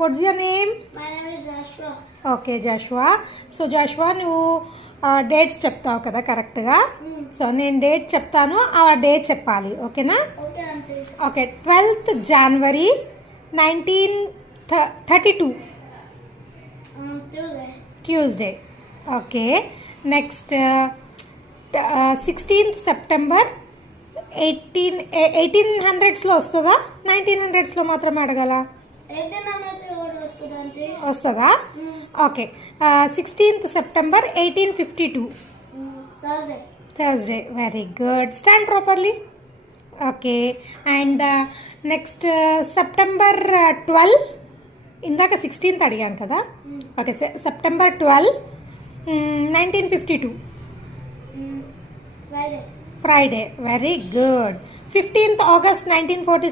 What's your name? My name is Joshua. Okay Joshua. So Joshua నువ్వు dates చెప్తావు కదా కరెక్ట్గా. సో నేను డేట్ చెప్తాను, ఆ డేట్ చెప్పాలి, ఓకేనా? Okay, auntie. Okay, 12th January 1932 Tuesday. Tuesday. Okay, next 16th September 1800స్లో వస్తుందా, 1900స్లో మాత్రమే అడగాల? 1800 కూడా వస్తుంది auntie. వస్తుందా? Okay, 16th September 1852 Thursday. Thursday. Very good, stand properly. Okay, and next September 12, ఇందాక 16th అడిగాను కదా. Okay, September 12, 1952 Friday. Friday. Very good. 15th August 1946